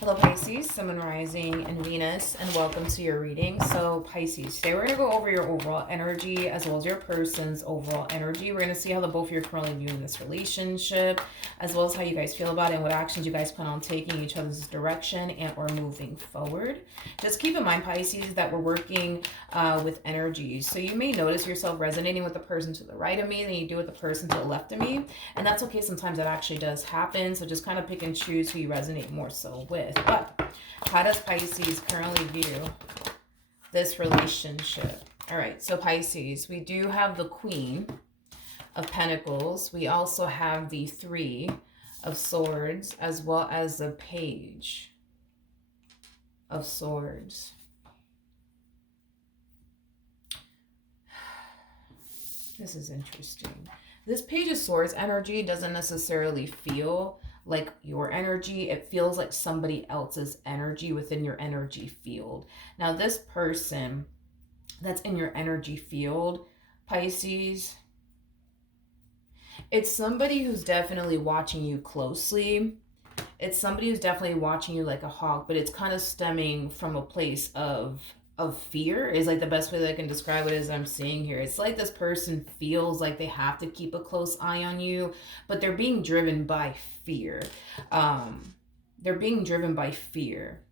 Hello Pisces, Sun, Moon, Rising, and Venus, and welcome to your reading. So Pisces, today we're going to go over your overall energy as well as your person's overall energy. We're going to see how the both of you are currently viewing this relationship, as well as how you guys feel about it and what actions you guys plan on taking each other's direction and or moving forward. Just keep in mind, Pisces, that we're working with energies. So you may notice yourself resonating with the person to the right of me than you do with the person to the left of me. And that's okay. Sometimes that actually does happen. So just kind of pick and choose who you resonate more so with. But how does Pisces currently view this relationship? All right, so Pisces, we do have the Queen of Pentacles. We also have the Three of Swords, as well as the Page of Swords. This is interesting. This Page of Swords energy doesn't necessarily feel like your energy. It feels like somebody else's energy within your energy field. Now, this person that's in your energy field, Pisces, it's somebody who's definitely watching you closely. It's somebody who's definitely watching you like a hawk, but it's kind of stemming from a place of fear is like the best way that I can describe it as I'm seeing here. It's like this person feels like they have to keep a close eye on you, but they're being driven by fear. They're being driven by fear.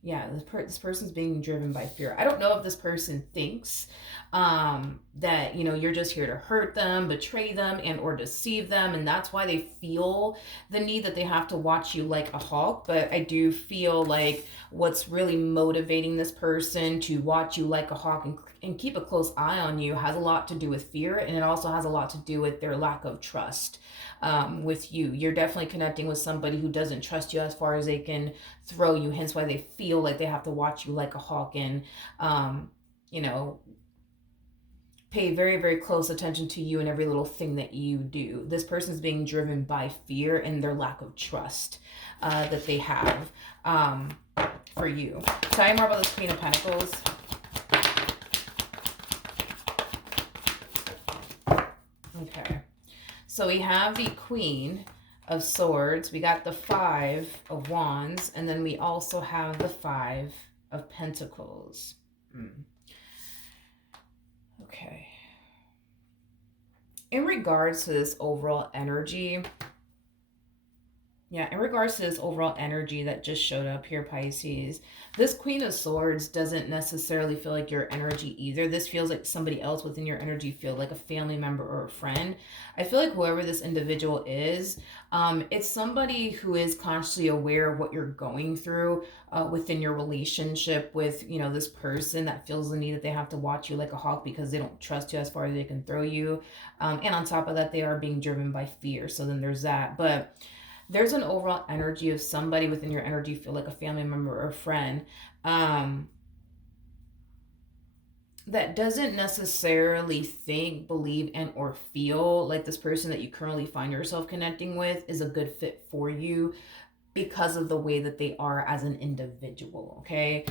Yeah, this person's being driven by fear. I don't know if this person thinks that, you know, you're just here to hurt them, betray them, and or deceive them. And that's why they feel the need that they have to watch you like a hawk. But I do feel like what's really motivating this person to watch you like a hawk and keep a close eye on you has a lot to do with fear. And it also has a lot to do with their lack of trust with you. You're definitely connecting with somebody who doesn't trust you as far as they can throw you, hence why they feel like they have to watch you like a hawk and you know, pay very, very close attention to you and every little thing that you do. This person's being driven by fear and their lack of trust that they have for you. Tell me more about this Queen of Pentacles. Okay. So we have the Queen of Swords. We got the Five of Wands. And then we also have the Five of Pentacles. Okay. In regards to this overall energy, that just showed up here, Pisces, this Queen of Swords doesn't necessarily feel like your energy either. This feels like somebody else within your energy field, like a family member or a friend. I feel like whoever this individual is, it's somebody who is consciously aware of what you're going through within your relationship with, you know, this person that feels the need that they have to watch you like a hawk because they don't trust you as far as they can throw you. And on top of that, they are being driven by fear. So then there's that. But there's an overall energy of somebody within your energy field, like a family member or a friend, that doesn't necessarily think, believe, and or feel like this person that you currently find yourself connecting with is a good fit for you because of the way that they are as an individual, okay?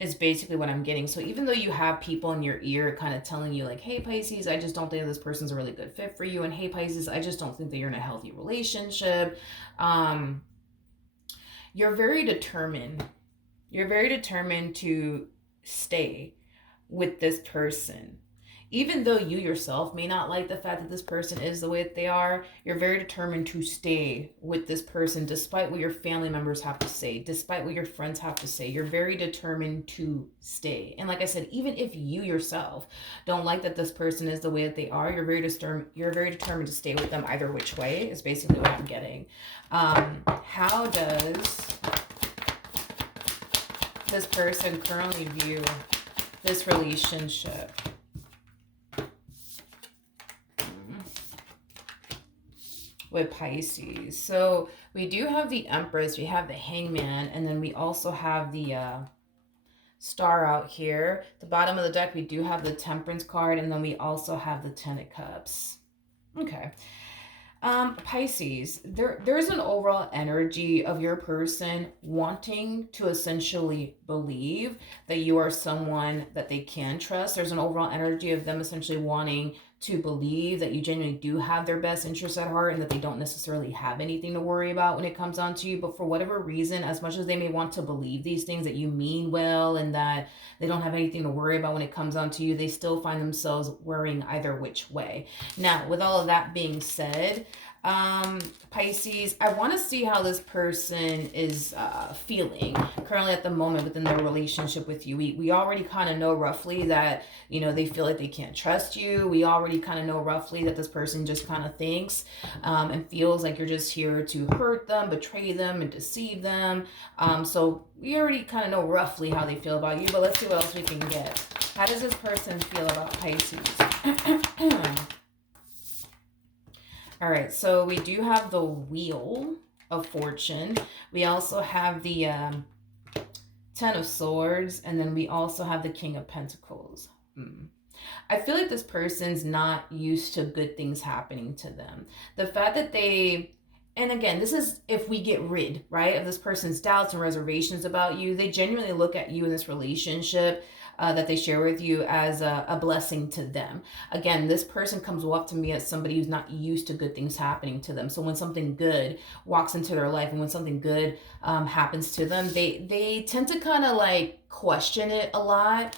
Is basically what I'm getting. So even though you have people in your ear kind of telling you like, hey Pisces, I just don't think this person's a really good fit for you, and hey Pisces, I just don't think that you're in a healthy relationship, you're very determined. You're very determined to stay with this person. Even though you yourself may not like the fact that this person is the way that they are, you're very determined to stay with this person despite what your family members have to say, despite what your friends have to say. You're very determined to stay. And like I said, even if you yourself don't like that this person is the way that they are, you're very determined to stay with them either which way, is basically what I'm getting. How does this person currently view this relationship? With Pisces. So we do have the Empress, we have the Hangman, and then we also have the Star out here. At the bottom of the deck, we do have the Temperance card, and then we also have the Ten of Cups. Okay. Pisces, there's an overall energy of your person wanting to essentially believe that you are someone that they can trust. There's an overall energy of them essentially wanting to believe that you genuinely do have their best interests at heart and that they don't necessarily have anything to worry about when it comes down to you. But for whatever reason, as much as they may want to believe these things, that you mean well and that they don't have anything to worry about when it comes down to you, they still find themselves worrying either which way. Now, with all of that being said, Pisces, I want to see how this person is feeling currently at the moment within their relationship with you. We already kind of know roughly that, you know, they feel like they can't trust you. We already kind of know roughly that this person just kind of thinks and feels like you're just here to hurt them, betray them, and deceive them. So we already kind of know roughly how they feel about you, but let's see what else we can get. How does this person feel about Pisces? All right, so we do have the Wheel of Fortune. We also have the Ten of Swords, and then we also have the King of Pentacles. I feel like this person's not used to good things happening to them. The fact that and again, this is if we get rid, right, of this person's doubts and reservations about you, they genuinely look at you in this relationship that they share with you as a blessing to them. Again, this person comes off to me as somebody who's not used to good things happening to them. So when something good walks into their life and when something good happens to them, they tend to kind of like question it a lot.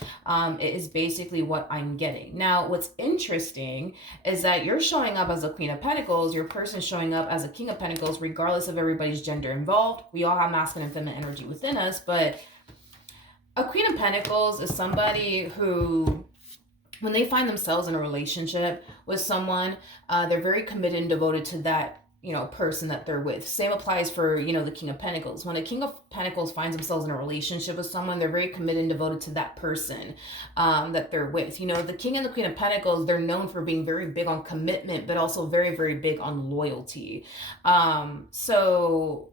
It is basically what I'm getting. Now, what's interesting is that you're showing up as a Queen of Pentacles, your person's showing up as a King of Pentacles, regardless of everybody's gender involved. We all have masculine and feminine energy within us, but a Queen of Pentacles is somebody who, when they find themselves in a relationship with someone, they're very committed and devoted to that, you know, person that they're with. Same applies for, you know, the King of Pentacles. When a King of Pentacles finds themselves in a relationship with someone, they're very committed and devoted to that person that they're with. You know, the King and the Queen of Pentacles, they're known for being very big on commitment, but also very, very big on loyalty. So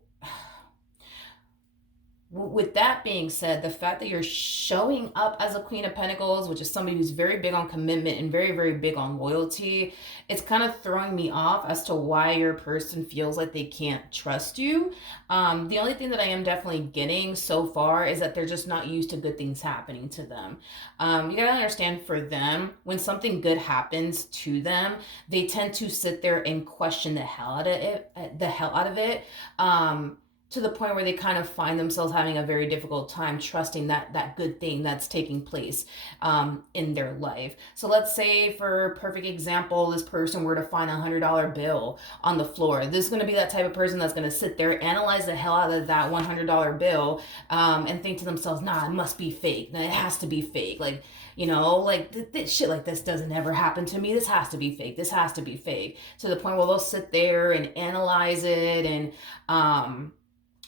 with that being said, the fact that you're showing up as a Queen of Pentacles, which is somebody who's very big on commitment and very, very big on loyalty, it's kind of throwing me off as to why your person feels like they can't trust you. The only thing that I am definitely getting so far is that they're just not used to good things happening to them. You gotta understand, for them, when something good happens to them, they tend to sit there and question the hell out of it. To the point where they kind of find themselves having a very difficult time trusting that good thing that's taking place in their life. So let's say, for perfect example, this person were to find a $100 bill on the floor. This is going to be that type of person that's going to sit there, analyze the hell out of that $100 bill, and think to themselves, nah, it must be fake. Nah, it has to be fake. Like, you know, like shit like this doesn't ever happen to me. This has to be fake. This has to be fake. To the point where they'll sit there and analyze it, and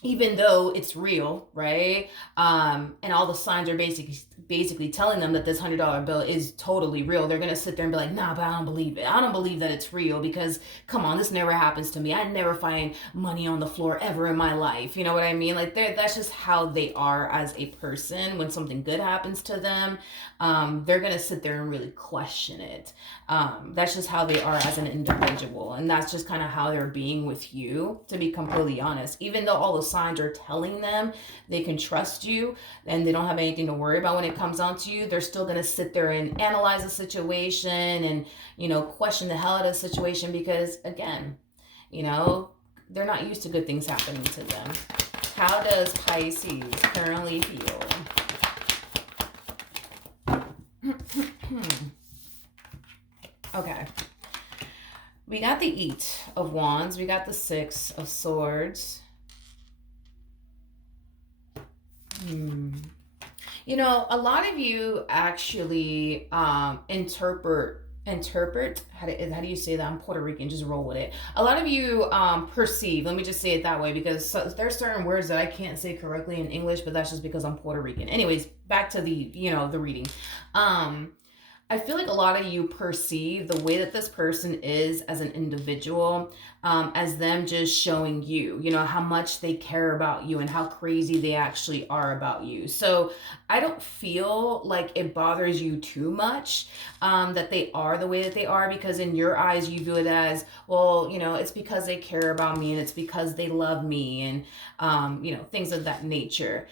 even though it's real, right? And all the signs are basically telling them that this $100 bill is totally real, they're gonna sit there and be like, nah, but I don't believe it. I don't believe that it's real, because come on, this never happens to me. I never find money on the floor ever in my life. You know what I mean? Like, that's just how they are as a person. When something good happens to them, they're gonna sit there and really question it. That's just how they are as an individual, and that's just kind of how they're being with you, to be completely honest. Even though all the signs are telling them they can trust you and they don't have anything to worry about when it comes down to you, they're still going to sit there and analyze the situation and, you know, question the hell out of the situation, because again, you know, they're not used to good things happening to them. How does Pisces currently feel? Okay, we got the Eight of Wands, we got the Six of Swords. You know, a lot of you actually interpret, how do you say that? I'm Puerto Rican, just roll with it. A lot of you perceive, let me just say it that way, because there's certain words that I can't say correctly in English, but that's just because I'm Puerto Rican. Anyways, back to the, you know, the reading. I feel like a lot of you perceive the way that this person is as an individual as them just showing you, you know, how much they care about you and how crazy they actually are about you. So I don't feel like it bothers you too much that they are the way that they are, because in your eyes you view it as, well, you know, it's because they care about me and it's because they love me, and you know, things of that nature.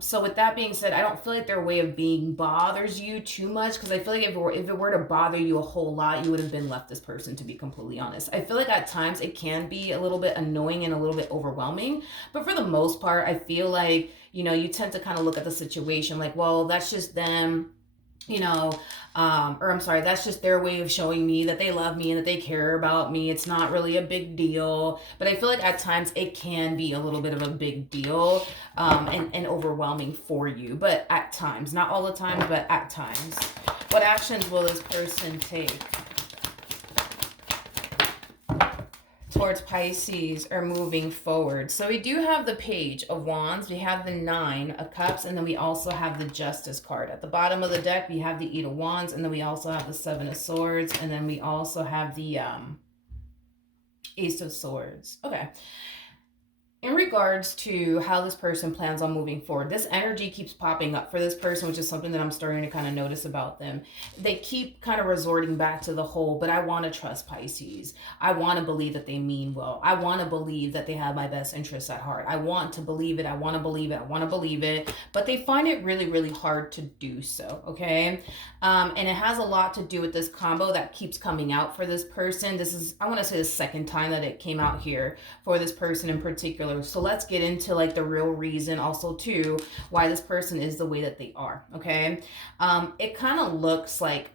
So with that being said, I don't feel like their way of being bothers you too much, because I feel like if it were to bother you a whole lot, you would have been left this person, to be completely honest. I feel like at times it can be a little bit annoying and a little bit overwhelming, but for the most part, I feel like, you know, you tend to kind of look at the situation like, well, that's just them, you know, or I'm sorry, that's just their way of showing me that they love me and that they care about me. It's not really a big deal. But I feel like at times it can be a little bit of a big deal, and overwhelming for you. But at times, not all the time, but at times. What actions will this person take towards Pisces or moving forward? So we do have the Page of Wands, we have the Nine of Cups, and then we also have the Justice card. At the bottom of the deck, we have the Eight of Wands, and then we also have the Seven of Swords, and then we also have the Ace of Swords. Okay. In regards to how this person plans on moving forward, this energy keeps popping up for this person, which is something that I'm starting to kind of notice about them. They keep kind of resorting back to the whole, but I want to trust Pisces. I want to believe that they mean well. I want to believe that they have my best interests at heart. I want to believe it. I want to believe it. I want to believe it. But they find it really, really hard to do so, okay? And it has a lot to do with this combo that keeps coming out for this person. This is, I want to say, the second time that it came out here for this person in particular. So let's get into like the real reason also too why this person is the way that they are, okay? It kind of looks like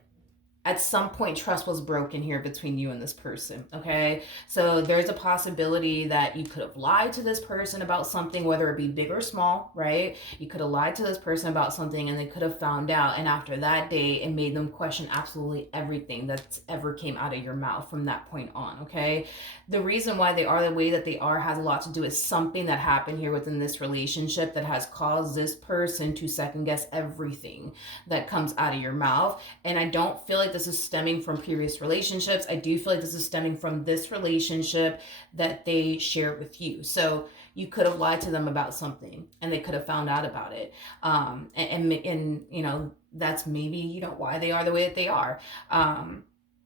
at some point trust was broken here between you and this person, okay? So there's a possibility that you could have lied to this person about something, whether it be big or small, right? You could have lied to this person about something and they could have found out, and after that day it made them question absolutely everything that's ever came out of your mouth from that point on, okay? The reason why they are the way that they are has a lot to do with something that happened here within this relationship that has caused this person to second guess everything that comes out of your mouth. And I don't feel like this is stemming from previous relationships. I do feel like this is stemming from this relationship that they shared with you. So you could have lied to them about something and they could have found out about it. And you know, that's maybe, you know, why they are the way that they are.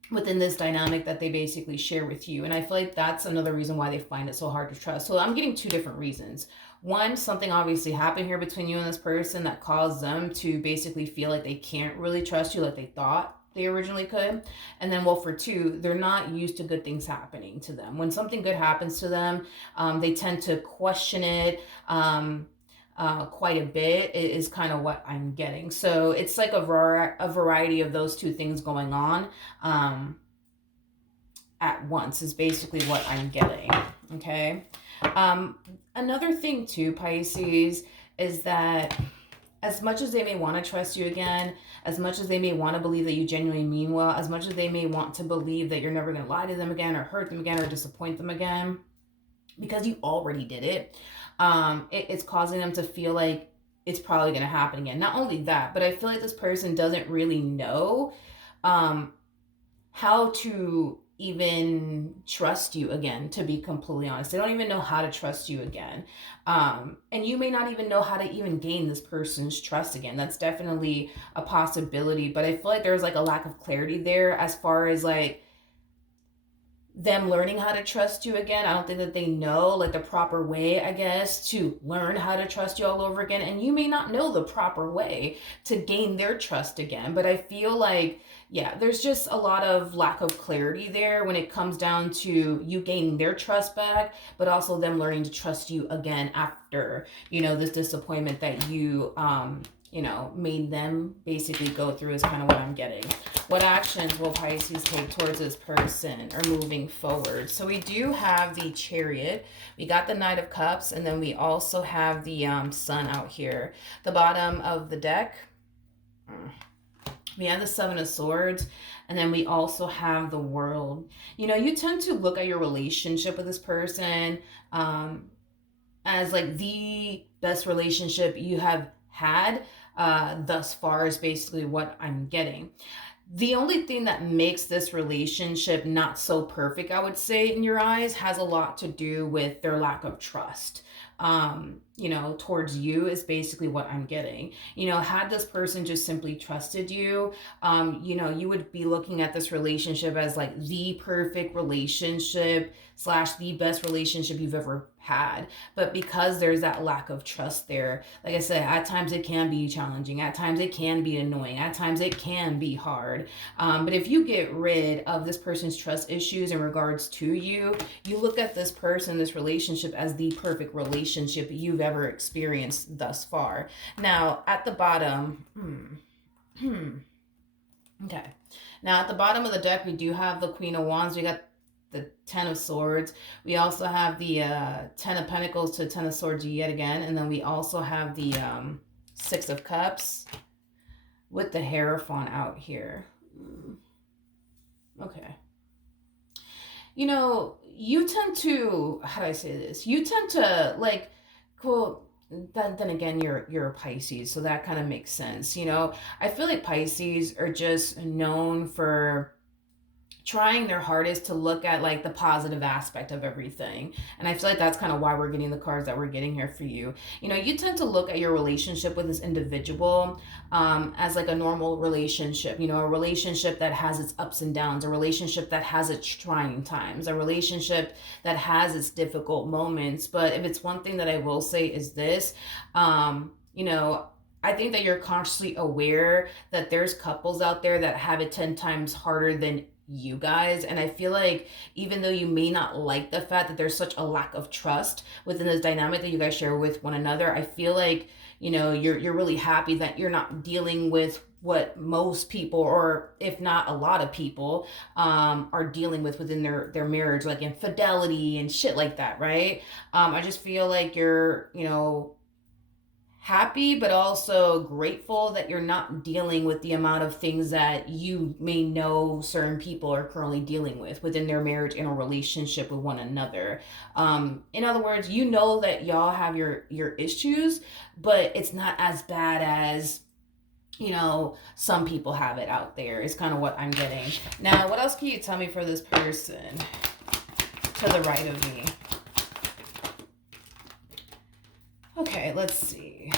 Within this dynamic that they basically share with you. And I feel like that's another reason why they find it so hard to trust. So I'm getting two different reasons. One, something obviously happened here between you and this person that caused them to basically feel like they can't really trust you like they thought they originally could. And then, well, for two, they're not used to good things happening to them. When something good happens to them, they tend to question it, quite a bit, is kind of what I'm getting. So it's like a variety of those two things going on at once is basically what I'm getting, okay? Another thing too, Pisces, is that as much as they may want to trust you again, as much as they may want to believe that you genuinely mean well, as much as they may want to believe that you're never going to lie to them again or hurt them again or disappoint them again, because you already did it, it's causing them to feel like it's probably going to happen again. Not only that, but I feel like this person doesn't really know how to even trust you again, to be completely honest. They don't even know how to trust you again. And you may not even know how to even gain this person's trust again. That's definitely a possibility. But I feel like there's like a lack of clarity there as far as like them learning how to trust you again. I don't think that they know like the proper way, I guess, to learn how to trust you all over again. And you may not know the proper way to gain their trust again. But I feel like, yeah, there's just a lot of lack of clarity there when it comes down to you gaining their trust back, but also them learning to trust you again after, you know, this disappointment that you, you know, made them basically go through is kind of what I'm getting. What actions will Pisces take towards this person or moving forward? So we do have the Chariot. We got the Knight of Cups, and then we also have the Sun out here. The bottom of the deck, we have the Seven of Swords, and then we also have the World. You know, you tend to look at your relationship with this person as like the best relationship you have had thus far, is basically what I'm getting. The only thing that makes this relationship not so perfect, I would say, in your eyes, has a lot to do with their lack of trust. Towards you is basically what I'm getting. Had this person just simply trusted you, you would be looking at this relationship as like the perfect relationship slash the best relationship you've ever had. But because there's that lack of trust there, like I said, at times it can be challenging, at times it can be annoying, at times it can be hard. But if you get rid of this person's trust issues in regards to you, you look at this person, this relationship, as the perfect relationship you've ever experienced thus far. Now, at the bottom, okay. Now, at the bottom of the deck, we do have the Queen of Wands. We got the Ten of Swords. We also have the Ten of Pentacles to Ten of Swords yet again. And then we also have the Six of Cups with the Hierophant out here. Okay. You tend to, how do I say this? You tend to like, cool. Then again, you're a Pisces, so that kind of makes sense. I feel like Pisces are just known for trying their hardest to look at like the positive aspect of everything. And I feel like that's kind of why we're getting the cards that we're getting here for you. You tend to look at your relationship with this individual as like a normal relationship, a relationship that has its ups and downs, a relationship that has its trying times, a relationship that has its difficult moments. But if it's one thing that I will say is this, I think that you're consciously aware that there's couples out there that have it 10 times harder than you guys. And I feel like even though you may not like the fact that there's such a lack of trust within this dynamic that you guys share with one another, I feel like you're really happy that you're not dealing with what most people, or if not a lot of people, are dealing with within their marriage, like infidelity and shit like that, right? I just feel like you're happy but also grateful that you're not dealing with the amount of things that you may know certain people are currently dealing with within their marriage and a relationship with one another. In other words, that y'all have your issues, but it's not as bad as some people have it out there, is kind of what I'm getting. Now, what else can you tell me for this person to the right of me? Okay, let's see.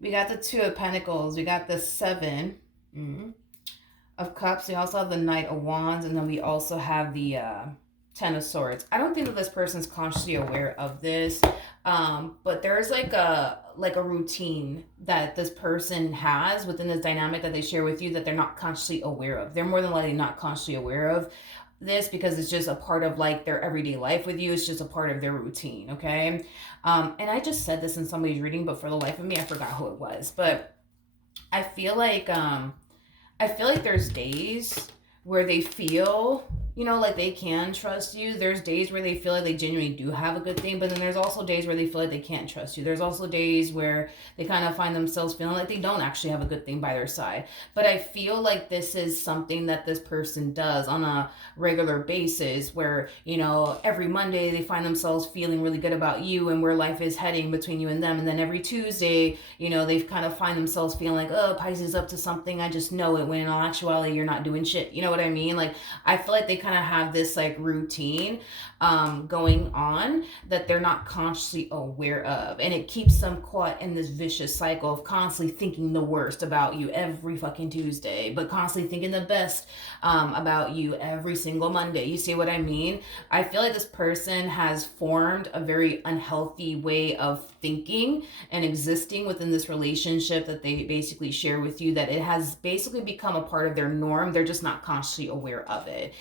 We got the Two of Pentacles. We got the Seven of Cups. We also have the Knight of Wands. And then we also have the Ten of Swords. I don't think that this person's consciously aware of this. But there's like a routine that this person has within this dynamic that they share with you that they're not consciously aware of. They're more than likely not consciously aware of this because it's just a part of like their everyday life with you. It's just a part of their routine, okay? And I just said this in somebody's reading, but for the life of me, I forgot who it was. But I feel like there's days where they feel, like they can trust you. There's days where they feel like they genuinely do have a good thing, but then there's also days where they feel like they can't trust you. There's also days where they kind of find themselves feeling like they don't actually have a good thing by their side. But I feel like this is something that this person does on a regular basis where, every Monday they find themselves feeling really good about you and where life is heading between you and them. And then every Tuesday, they kind of find themselves feeling like, oh, Pisces up to something. I just know it, when in all actuality, you're not doing shit. You know what I mean? Like, I feel like they kind of have this like routine going on that they're not consciously aware of, and it keeps them caught in this vicious cycle of constantly thinking the worst about you every fucking Tuesday, but constantly thinking the best about you every single Monday. You see what I mean? I feel like this person has formed a very unhealthy way of thinking and existing within this relationship that they basically share with you, that it has basically become a part of their norm. They're just not consciously aware of it.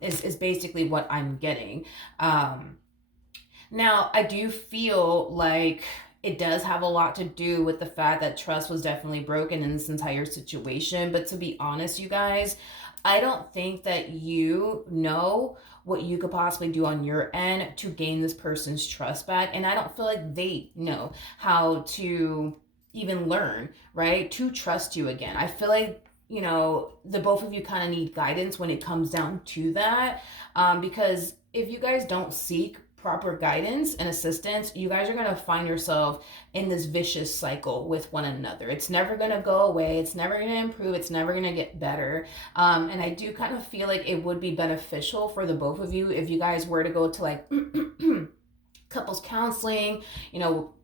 Is basically what I'm getting. Now, I do feel like it does have a lot to do with the fact that trust was definitely broken in this entire situation. But to be honest, you guys, I don't think that you know what you could possibly do on your end to gain this person's trust back. And I don't feel like they know how to even learn, right, to trust you again. I feel like the both of you kind of need guidance when it comes down to that, because if you guys don't seek proper guidance and assistance, you guys are going to find yourself in this vicious cycle with one another. It's never going to go away. It's never going to improve. It's never going to get better. And I do kind of feel like it would be beneficial for the both of you if you guys were to go to like couples counseling, you know,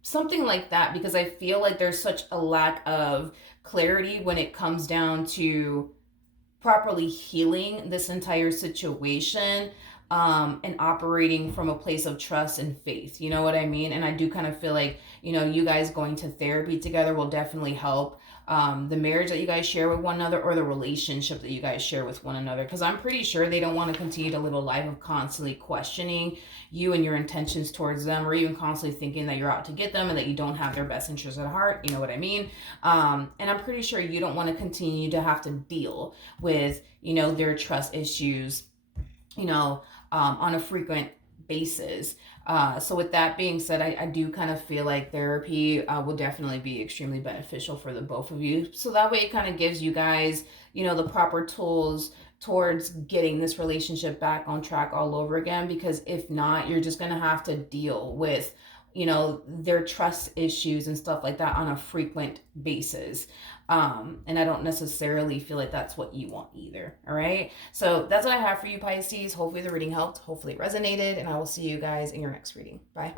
something like that, because I feel like there's such a lack of clarity when it comes down to properly healing this entire situation, and operating from a place of trust and faith. You know what I mean? And I do kind of feel like, you know, you guys going to therapy together will definitely help the marriage that you guys share with one another, or the relationship that you guys share with one another. Because I'm pretty sure they don't want to continue to live a life of constantly questioning you and your intentions towards them, or even constantly thinking that you're out to get them and that you don't have their best interests at heart. You know what I mean? And I'm pretty sure you don't want to continue to have to deal with, you know, their trust issues, you know, on a frequent basis. So with that being said, I do kind of feel like therapy will definitely be extremely beneficial for the both of you. So that way it kind of gives you guys, you know, the proper tools towards getting this relationship back on track all over again. Because if not, you're just going to have to deal with, you know, their trust issues and stuff like that on a frequent basis. And I don't necessarily feel like that's what you want either. All right. So that's what I have for you, Pisces. Hopefully the reading helped. Hopefully it resonated. And I will see you guys in your next reading. Bye.